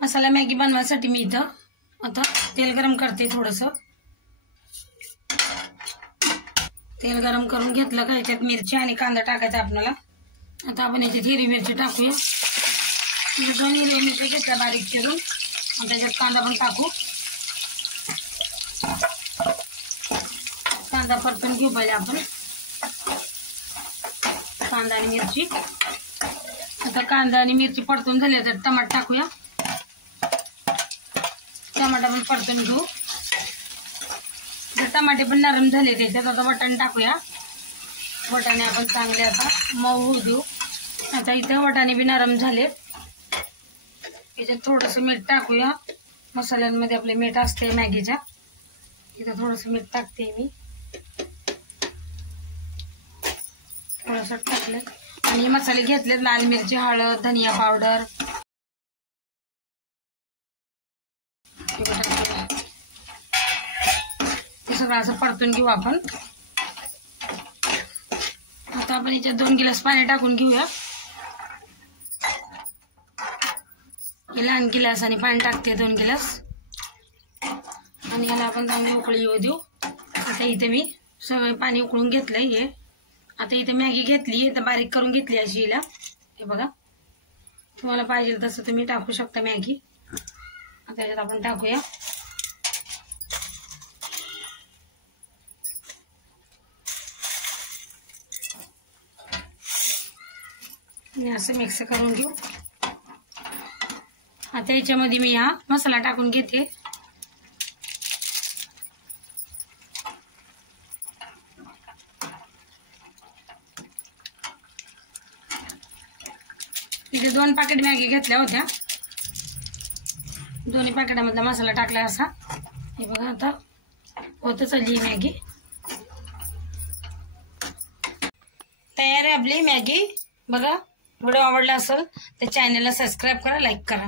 मसाला Maggi बनवायसाठी मी इथं आता तेल गरम करते। थोडंसं तेल गरम करून घेतलं का याच्यात मिरची आणि कांदा टाकायचा आपल्याला। आता आपण याच्यात हिरवी मिरची टाकूया। 2 हिरवी मिरची घेतल्या बारीक चिरून आणि त्याच्यात कांदा पण टाकू। कांदा परतून घेऊ पहिले आपण, कांदा आणि मिरची। आता कांदा आणि मिरची परतून झाली तर टमाटर टाकूया। टमाटा पण परतून घेऊ। जर टमाटे पण नरम झाले त्याच्यात आता वाटाणे टाकूया। वाटाणे आपण चांगले आता मऊ होऊ देऊ। आता इथे वाटाणे बी नरम झाले, याच्यात थोडंसं मीठ टाकूया। मसाल्यांमध्ये आपले मीठ असते मॅगीच्या, इथं थोडंसं मीठ टाकते मी, थोडंसं टाकलं। आणि मसाले घेतले लाल मिरची, हळद, धनिया पावडर, हे सगळं असं परतून घेऊ आपण। आता आपण याच्यात 2 गिलास पाणी टाकून घेऊया। लहान गिलासाने पाणी टाकते 2 गिलास आणि याला आपण चांगली उकळी येऊ देऊ। आता इथे मी सगळं पाणी उकळून घेतलंय हे। आता इथे मॅगी घेतली, इथे बारीक करून घेतली अशी हिला, हे बघा। तुम्हाला पाहिजे तसं तुम्ही टाकू शकता मॅगी। आता याच्यात आपण टाकूया। आणि असं मिक्स करून घेऊ। आता याच्यामध्ये मी हा मसाला टाकून घेते। इथे 2 पॅकेट मॅगी घेतल्या होत्या, दोन्ही पॅकेटामधला मसाला टाकला असा, हे बघा। आता होत चालली मॅगी, तयार आहे आपली मॅगी बघा। व्हिडिओ आवडला असेल तर चॅनलला सबस्क्राईब करा, लाईक करा।